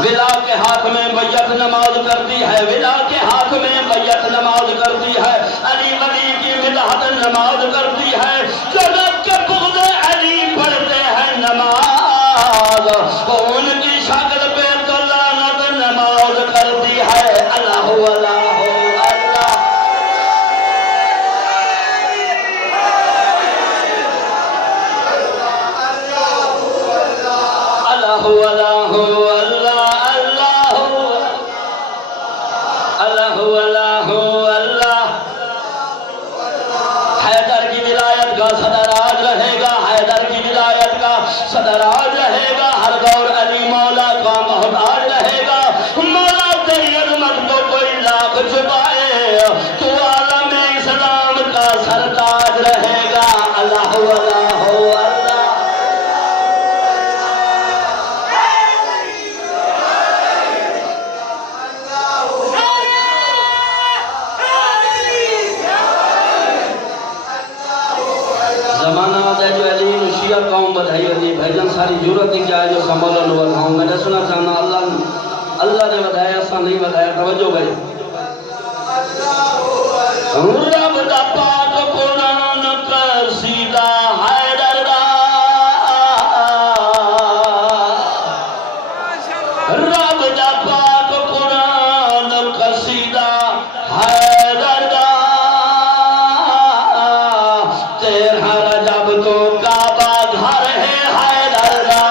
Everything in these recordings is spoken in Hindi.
विला के हाथ में बैयत नमाज करती है, विला के हाथ में बैयत नमाज करती है, अली वली की मिलाद नमाज करती है, जगत के बुग़्ज़ अली पढ़ते हैं नमाज, उनकी शक्ल पे तो लानत नमाज करती है। अल्लाह अल्लाह सदराज रहेगा, हर दौर अली मौला का मोहताज रहेगा। मौला तेरी अज़मत को कोई लाख छुपाए, तू आलम इस्लाम का सरताज रहेगा। अल्लाह अल्लाह जमाना आता है जो अली शिया कौम बधाई अली भाईजान सारी जरूरत ही क्या है जो संभालन बताऊं। मैंने सुना चाहना अल्लाह ने बताया, ऐसा नहीं बताया। तवज्जो भाई, रब दा पाक कुरान कसीदा हैदर दा, रब दा पाक कुरान कसीदा हैदर दा, तेरा रजब तो काबा घर है हैदर दा।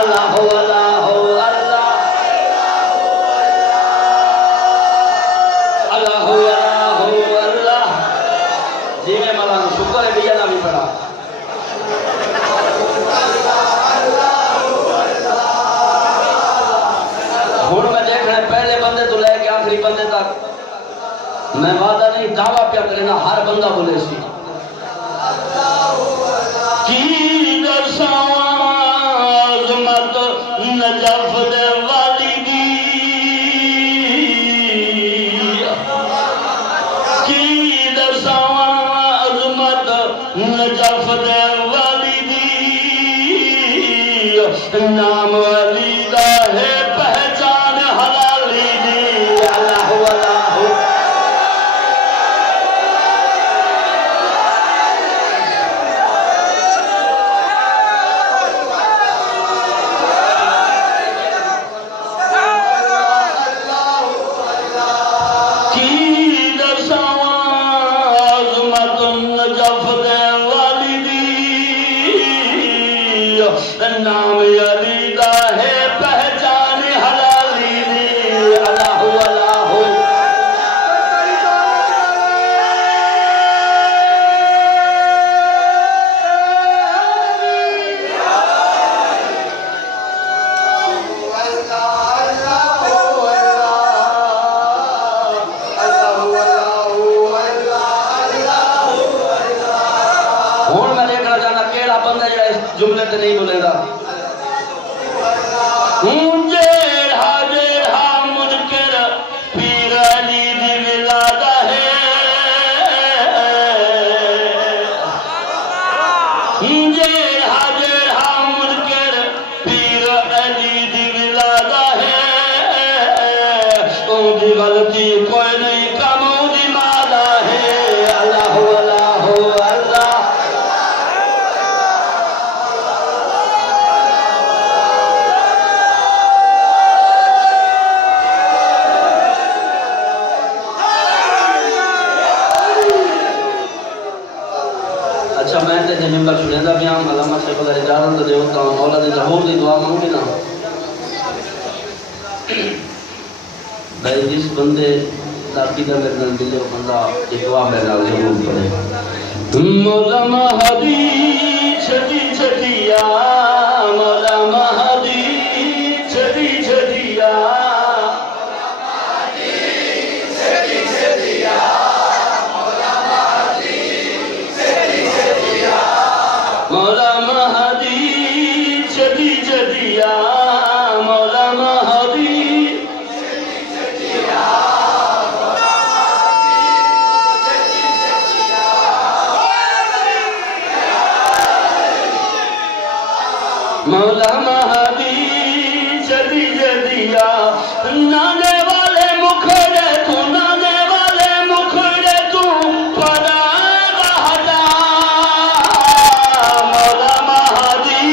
अल्लाह अल्लाह अल्लाह अल्लाह अल्लाह अल्लाह। जी में मौलाना शुक्र है भैया ना भी पढ़ा। हुण मैं देखना पहले बंदे तो लेके आखिरी बंदे तक, मैं वादा नहीं दावा क्या करेना, हर बंदा बोले सी की दर्शावत नजफ दे वाली दी, की दर्शावत नजफ दे वाली दी, नाम अली दा है पहचान हलाली दी। अल्लाह अल्लाह नाम अली दा है पहचान हलाली दी। अल्लाह अल्लाह हुण मैं देखना चाहना केड़ा बंदा जेड़ा इस जुमले ते नहीं बोलेगा। जेड़ा जेड़ा मुनकर पीर अली दी विलादा है, जेड़ा जेड़ा मुनकर पीर अली दी विलादा है, उनकी गलती कोई नहीं, कम उनकी मादा है। अल्लाह अल्लाह अल्लाह अच्छा मैं ते जिम्मा सुनेंदा पिया अल्लामा से बगैर इजाजत दे तो मौला दी ज़हूर दी दुआ मांगी ना भाई। जिस बंदे ताकि दा मेरे नाल दिल बंदा एक दुआ मेरे नाल ज़रूर करे। मौला महदी छदी छदिया, मौला महदी छदी छदिया, जदिया मौला महदी मौला महदी जदी जदिया नाने वाले मुखड़े तू नाने वाले मुखड़े तू परागा हटा मौला महदी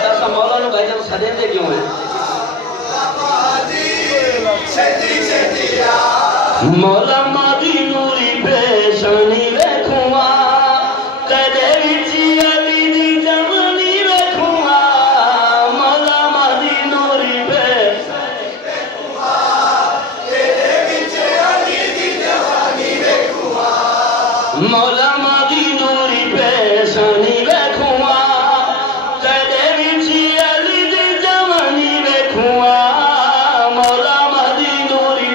अच्छा मौला ने भाई जब सदे दे क्यों है मौला मादी नूरी पेशानी रखुआ कदे विची अली दी जवानी रखुआ मौला मादी नूरी पेशानी रखुआ कदे विची अली दी जवानी रखुआ मौला मादी नूरी पेशानी रखुआ कदे विची अली दी जवानी रखुआ मौला मादी नूरी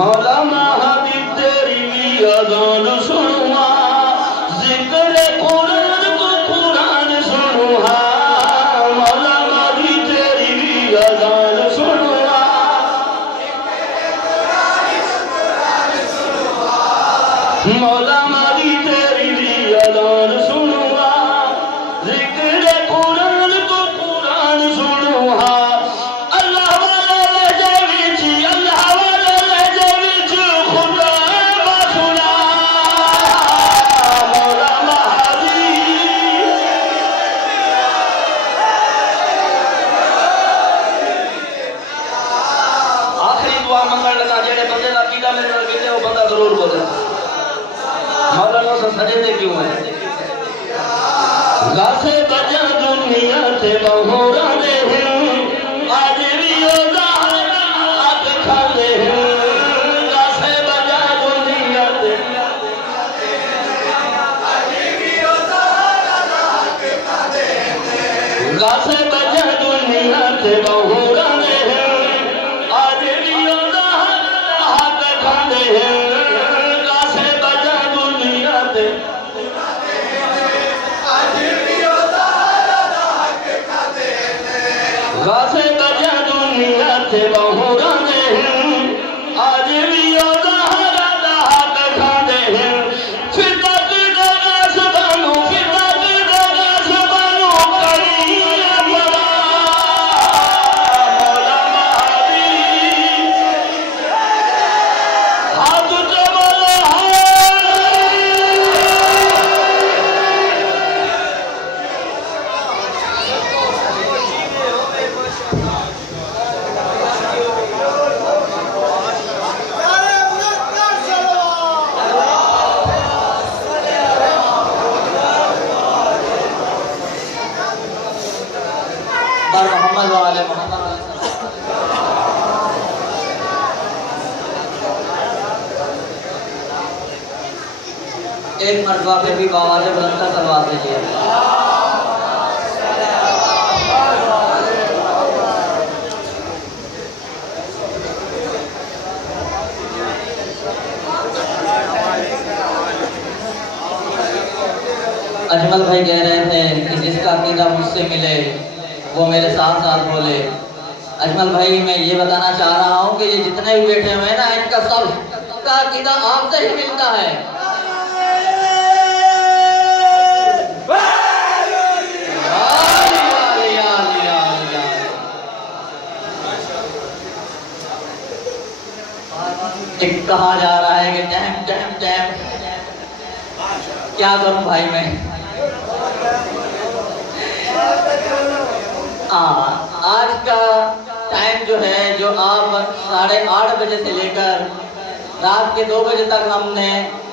मौला महदी तेरी अज़ान सुनुआ जिक्र कुरान को कुरान सुनुआ मौला महदी तेरी अज़ान सुनुआ मौला महदी तेरी अज़ान सुनुआ जिक्र कुरान को कुरान सुनुआ जरूर बोले मौलाना से सजदे क्यों है गासे बजा दुनिया से बहुरा दे आज भी उदाहरण आप खाते हैं गासे बजा दुनिया से आज भी उदाहरण आप खाते हैं गासे बजा दुनिया से बहुरा दे आज भी उदाहरण आप खाते हैं गासे बजा दुनिया से बहुरा दे आज भी उदाहरण हाथ खाते हैं फिदा की दगास बनो फिदा की दगास बनो करिया मरा मौला महदी हाथ जमाला मोहम्मद वाले मोहम्मद एक मरतबा फिर भी आवाज़ बुलंद करवा दीजिए। अजमल भाई कह रहे थे कि जिसका अकीदा मुझसे मिले वो मेरे साथ साथ बोले। अजमल भाई मैं ये बताना चाह रहा हूँ कि ये जितने भी बैठे हुए हैं ना, इनका सब का अकीदा आपसे ही मिलता है। कहा जा रहा है कि टैम टैम टैम, क्या करूं भाई मैं। टाइम जो है, जो आप 8:30 बजे से लेकर रात के 2 बजे तक हमने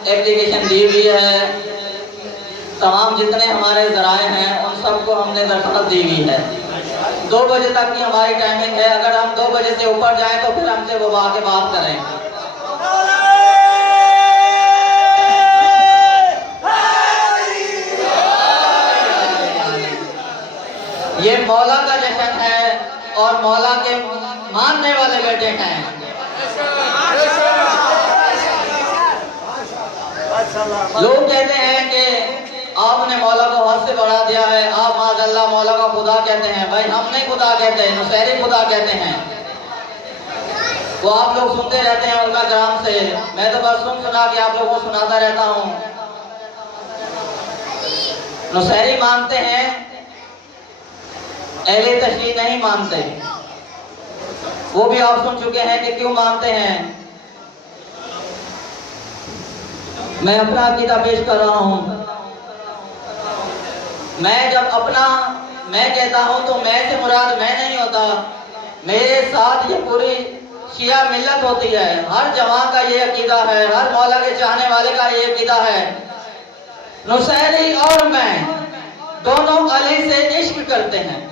एप्लीकेशन दी हुई है। तमाम जितने हमारे ज़राए हैं उन सबको हमने दरख्वास्त दी हुई है। 2 बजे तक की हमारी टाइमिंग है। अगर हम 2 बजे से ऊपर जाएं तो फिर हमसे वो आके बात करें। ये मौला का जश्न है और मौला के मानने वाले बैठे हैं। लोग कहते हैं कि आपने मौला को हद से बढ़ा दिया है, आप माज़अल्लाह मौला का खुदा कहते हैं। भाई हम नहीं खुदा कहते हैं, नुसैरी खुदा कहते हैं। वो आप लोग सुनते रहते हैं उनका ग्राम से, मैं तो बस सुना के आप लोगों को सुनाता रहता हूँ। नुसैरी मानते हैं, अहले तशरीह नहीं मानते। वो भी आप सुन चुके हैं कि क्यों मानते हैं। मैं अपना अकीदा पेश कर रहा हूँ। मैं जब मैं कहता हूँ तो मैं से मुराद मैं नहीं होता, मेरे साथ ये पूरी शिया मिल्लत होती है। हर जवान का ये अकीदा है, हर मौला के चाहने वाले का ये अकीदा है। नुसैरी और मैं दोनों अली से इश्क करते हैं।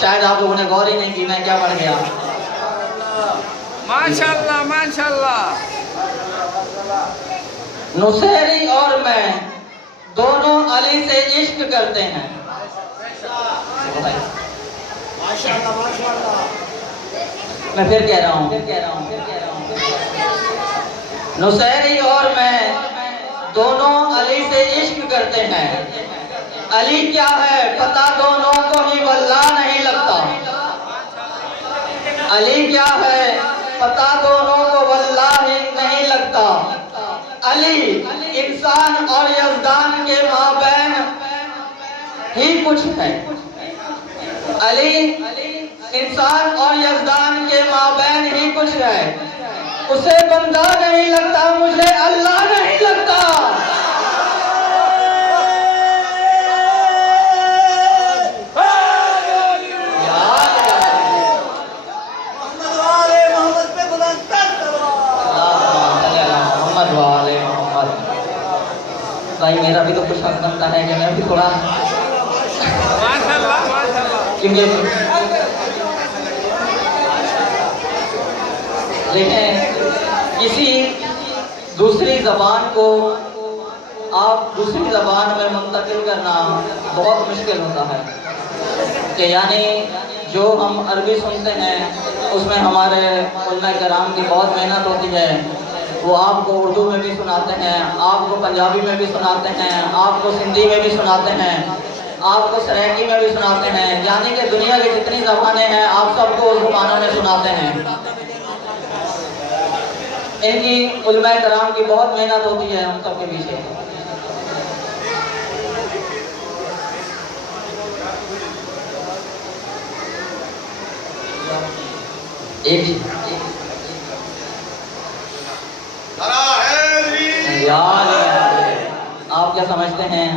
शायद आप लोगों ने गौर ही नहीं की मैं क्या पढ़ गया। माशाल्लाह माशाल्लाह। नुसैरी और मैं दोनों अली से इश्क करते हैं। मैं फिर कह रहा हूँ, नुसैरी और मैं दोनों अली से इश्क करते हैं। अली क्या है पता दोनों को ही वल्लाह नहीं लगता। अली क्या है पता दोनों को वल्लाह नहीं लगता। अली इंसान और यज़दान के माबैन ही कुछ है। अली इंसान और यज़दान के माबैन ही कुछ है। उसे बंदा नहीं लगता, मुझे अल्लाह नहीं लगता। भाई मेरा भी तो कुछ हक बनता है कि मैं भी थोड़ा क्योंकि लेकिन किसी दूसरी ज़बान को आप दूसरी ज़बान में मुंतकिल करना बहुत मुश्किल होता है। कि यानी जो हम अरबी सुनते हैं उसमें हमारे उलमा कराम की बहुत मेहनत होती है। वो आपको उर्दू में भी सुनाते हैं, आपको पंजाबी में भी सुनाते हैं, आपको सिंधी में भी सुनाते हैं, आपको सराइकी में भी सुनाते हैं। यानी कि दुनिया की जितनी ज़बानें हैं आप सबको उस ज़बानों में सुनाते हैं। इनकी उलमा कराम की बहुत मेहनत होती है उन सब के पीछे। आप क्या समझते हैं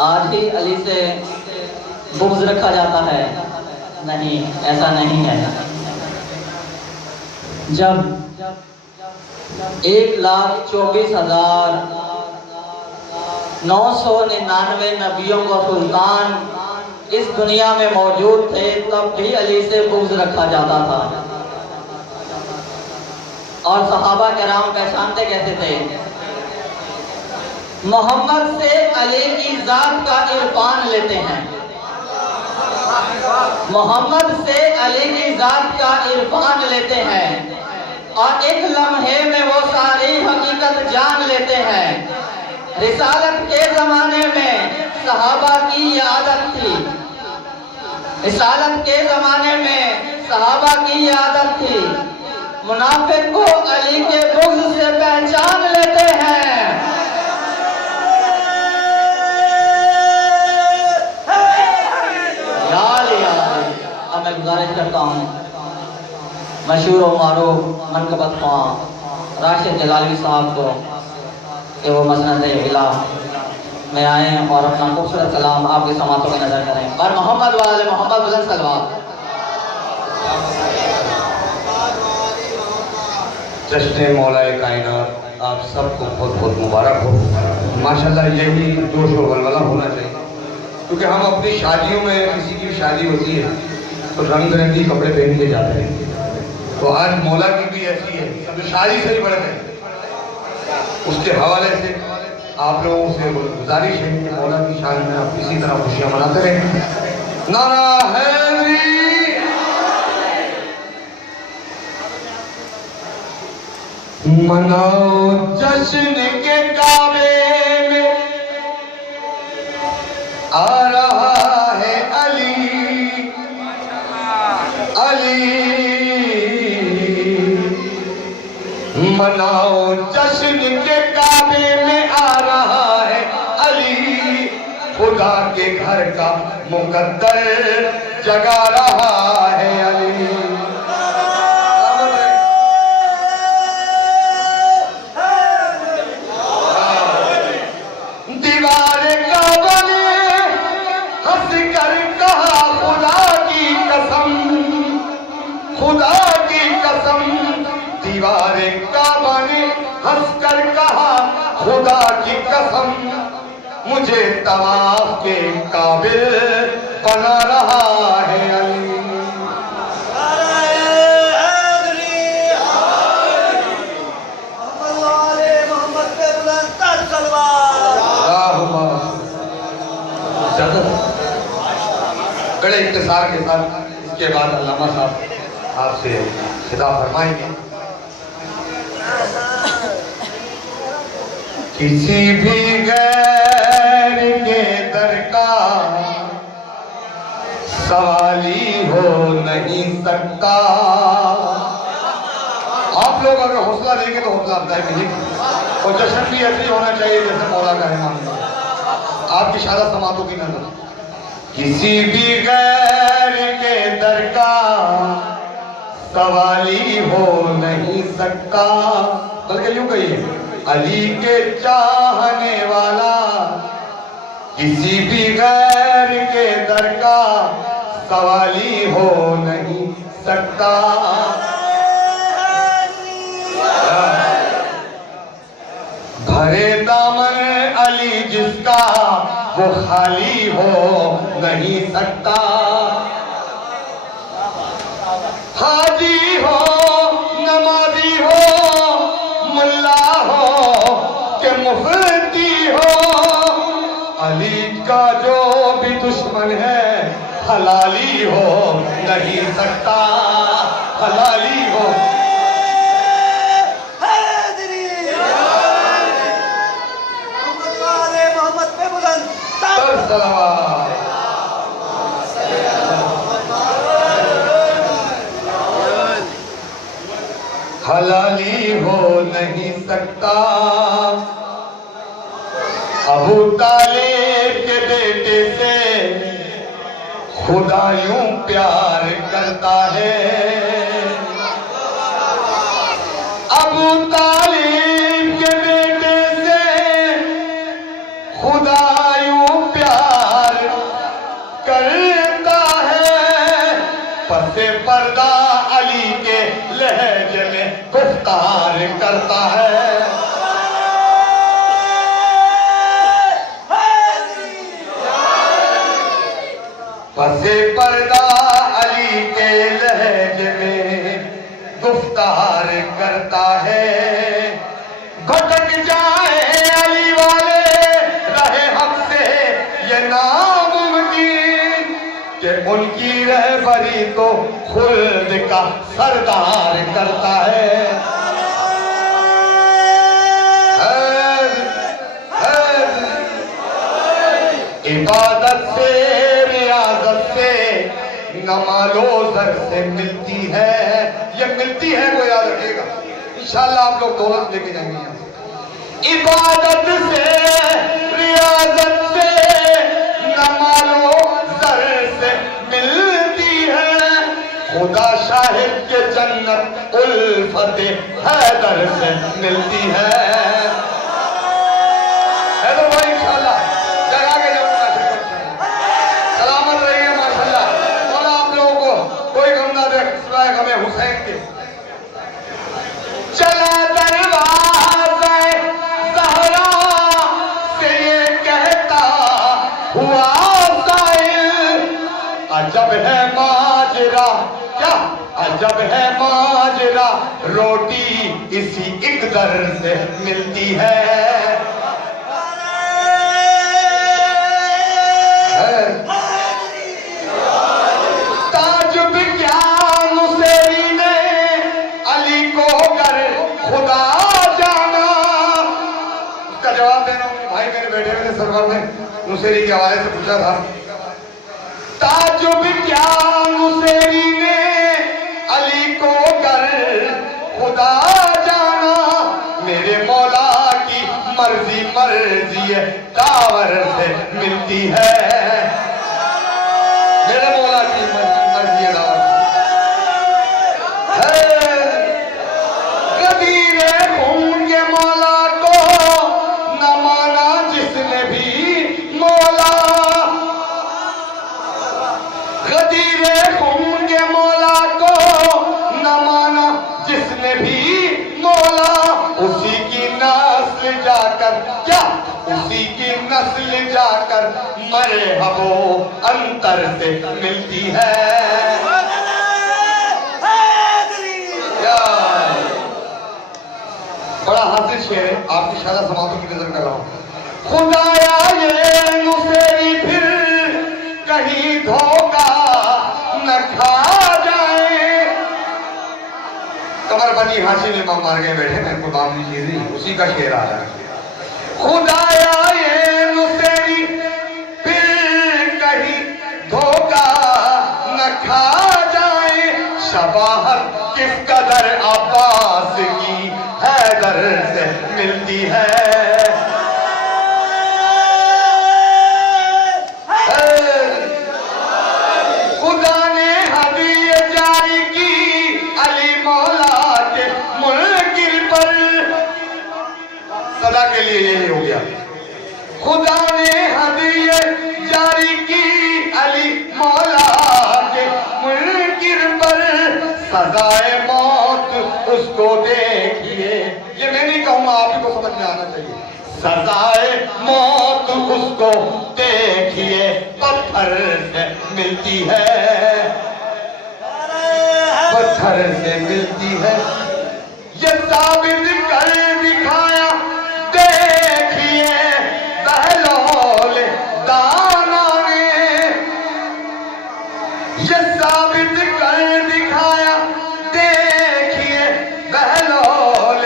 आज ही अली से बुग़्ज़ रखा जाता है? नहीं, ऐसा नहीं है। जब 1,24,999 नबियों का सुल्तान इस दुनिया में मौजूद थे तब भी अली से बुग़्ज़ रखा जाता था। और सहाबा किराम पहचानते कैसे थे? मोहम्मद से अली की जात का इरफान लेते हैं। मोहम्मद से अली की जात का इरफान लेते हैं और एक लम्हे में वो सारी हकीकत जान लेते हैं। रिसालत के जमाने में सहाबा की ये आदत थी। रिसालत के जमाने में सहाबा की ये आदत थी। मुनाफिक को अली के बुग़्ज़ से पहचान लेते हैं। अब मैं गुजारिश करता हूँ मशहूर और मारूफ मनक़बत ख्वां राशिद जलाली साहब को कि वो मसनद इला में आए और अपना खूबसूरत सलाम आपके समातों में नजर करें। और मोहम्मद वाले मोहम्मद बुलंद सलवात। जश्न मौलाए कायनात आप सबको बहुत बहुत मुबारक हो। माशाल्लाह यही जोश और वलवला होना चाहिए, क्योंकि हम अपनी शादियों में, किसी की शादी होती है तो रंग बिरंगी कपड़े पहन के जाते हैं। तो आज मौला की भी ऐसी है, सब शादी से ही बढ़ गए। उसके हवाले से आप लोगों से गुजारिश है कि मौला की शान में आप इसी तरह खुशियाँ मनाते रहें। नारा हैदरी, मनाओ जश्न के काबे में आ रहा है अली, अली। मनाओ जश्न के काबे में आ रहा है अली, खुदा के घर का मुकद्दर जगा रहा है अली। दीवारे काबा ने हंस कर कहा खुदा की कसम, खुदा की कसम। दीवारे काबा ने हंस कर कहा खुदा की कसम, मुझे तवाफ के काबिल बना रहा है अली। बड़े इख्तिसार के साथ इसके बाद अल्लामा साहब आपसे खिताब फरमाएंगे। किसी भी गैर के दर का सवाली हो नहीं सकता। आप लोग अगर हौसला देंगे तो हौसला अफजाई मिलेगी, और जश्न भी ऐसे ही होना चाहिए जैसे मौला का है मान। आपकी शादा समातों की नजर किसी भी गैर के दर का सवाली हो नहीं सकता, बल्कि यूं कहिए अली के चाहने वाला किसी भी गैर के दर का सवाली हो नहीं सकता। भरे दामन अली जिसका वो खाली हो नहीं सकता। हाजी हो नमाजी हो मुल्ला हो के मुफ्ती हो, अली का जो भी दुश्मन है हलाली हो नहीं सकता, हलाली हो। हलाली हो नहीं सकता। अबू तालिब के बेटे से खुदा यूं प्यार करता है। अबू तालिब के बेटे से खुदा यूं प्यार करता है। पर्दे पर्दा अली के लहजे में गुफ्तार करता है। पर्दे पर्दा अली के लहजे में गुफ्तार करता है। भटक जाए अली वाले रहे हमसे ये नामुमकिन कि उनकी रहबरी तो खुल्द का सरदार करता है। इबादत से रियाजत से नमालो दर से मिलती है, ये मिलती है को याद रखिएगा, इंशाल्लाह आप लोग दौलत लेके जाएंगे। इबादत से रियाजत से नमालो दर से मिलती है। खुदा शाहिद के जन्नत उल्फत हैदर से मिलती है। हैदर भाई इंशाल्लाह हुसैन के। चला दरवाज़े ज़हरा से ये कहता हुआ साइल, अजब है माजरा, क्या अजब है माजरा, रोटी इसी एक दर से मिलती है। ताजुब क्या मुसेरी ने अली को गर खुदा जाना। उसका जवाब देना भाई मेरे बेटे ने सरवर ने मुसेरी के हवाले से पूछा था। ताजुब क्या मुसेरी ने अली को गर खुदा जाना, मेरे मौला की मर्जी मर्जी दावर से मिलती है। मेरे मौला की मर्जी दावर है। कदीरे खून के मौला को न माना जिसने भी मौला, गदीरे खून के मौला को न माना जिसने भी मौला, उसी की नस्ल जाकर, क्या उसी की नस्ल जाकर मरहबो अंतर से मिलती है। क्या बड़ा हासिल शेर है, आपकी शादा समातों की नजर कर रहा हूं। खुदाया ये मुसेरी फिर कहीं धोखा न खा जाए। कमर बनी हाशिम इमाम मार गए बैठे, मैं को नाम लीजिए, उसी का शेर आ रहा है। खुदाया ये मुसेरी फिर कहीं धोखा न खा जाए, शबाहत किस कदर अब्बास की हैदर से मिलती है। खुदा ने हदीये जारी की अली मौला के मुनकिर पर, सदा के लिए यही हो गया। खुदा ने हदीये जारी की अली मौला के मुनकिर पर, सजाए मौत उसको देखिए। ये मैं नहीं कहूंगा, आप ही को समझ में आना चाहिए। सजाए मौत उसको देखिए, पत्थर से मिलती है, पत्थर से मिलती है। ये साबित कर दिखाया देखिए बहलोल दाना ने, ये साबित कर दिखाया देखिए बहलोल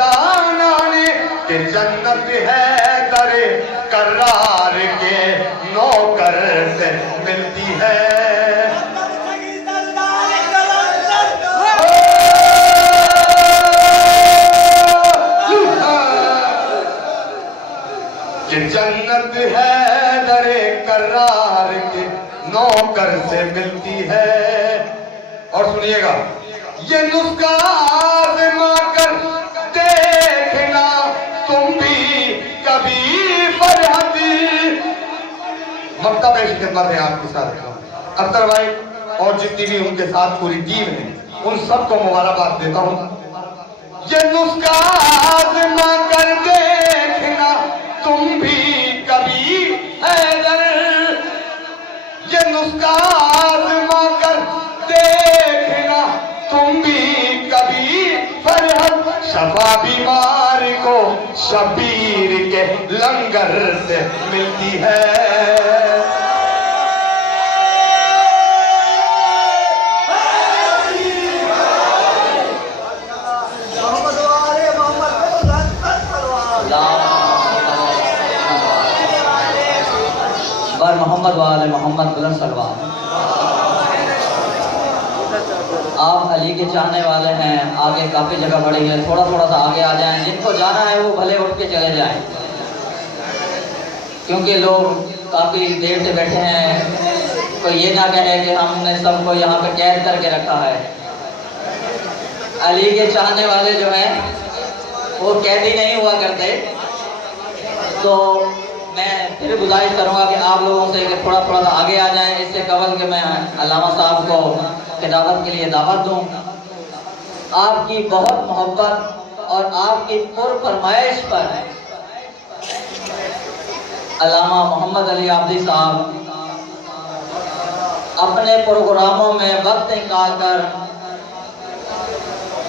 दाना ने, कि जन्नत है दरे करार के नौकर से मिलती है। कि जन्नत है दरे करार के नौकर से मिलती है। और सुनिएगा, ये नुस्खा आज़मा कर देखना तुम भी कभी फरहत। मक्ता पेश खिदमत है आपके साथ अख्तर भाई और जितनी भी उनके साथ पूरी टीम है, उन सबको मुबारकबाद देता हूं। ये नुस्खा आज़मा कर देखना तुम भी कभी हैदर, ये नुस्खा आज़मा कर देखना तुम भी कभी फरहत। शफा बीमार को शबीर के लंगर से मिलती है। मोहम्मद वाले मोहम्मद बुलंद सलवान। आप अली के चाहने वाले हैं, आगे काफ़ी जगह पड़ी है, थोड़ा थोड़ा सा आगे आ जाएं। जिनको जाना है वो भले उठ के चले जाएं, क्योंकि लोग काफ़ी देर से बैठे हैं। कोई ये ना कहे कि हमने सबको यहाँ पे कैद करके रखा है। अली के चाहने वाले जो हैं वो कैदी नहीं हुआ करते। तो मैं फिर गुजारिश करूँगा कि आप लोगों से थोड़ा सा आगे आ जाएं, इससे कबल के मैं अल्लामा साहब को खिताबत के लिए दावत दूँ। आपकी बहुत मोहब्बत और आपकी फरमाइश पर अल्लामा मोहम्मद अली आब्दी साहब अपने प्रोग्रामों में वक्त निकाल कर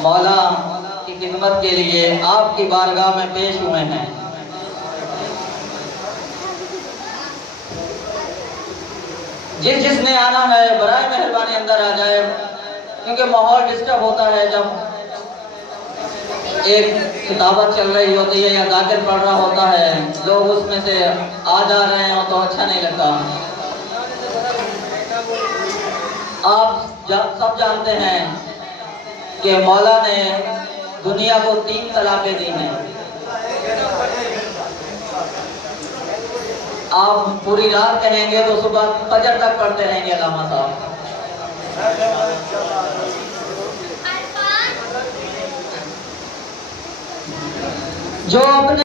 मौला की खिदमत के लिए आपकी बारगाह में पेश हुए हैं। जिसने आना है बराए मेहरबानी अंदर आ जाए, क्योंकि माहौल डिस्टर्ब होता है जब एक किताबत चल रही होती है या जाकिर पढ़ रहा होता है, लोग उसमें से आ जा रहे हो तो अच्छा नहीं लगता। आप सब जानते हैं कि मौला ने दुनिया को 3 तलाक़ें दी हैं। आप पूरी रात कहेंगे तो सुबह फजर तक पढ़ते रहेंगे अल्लामा साहब। जो अपने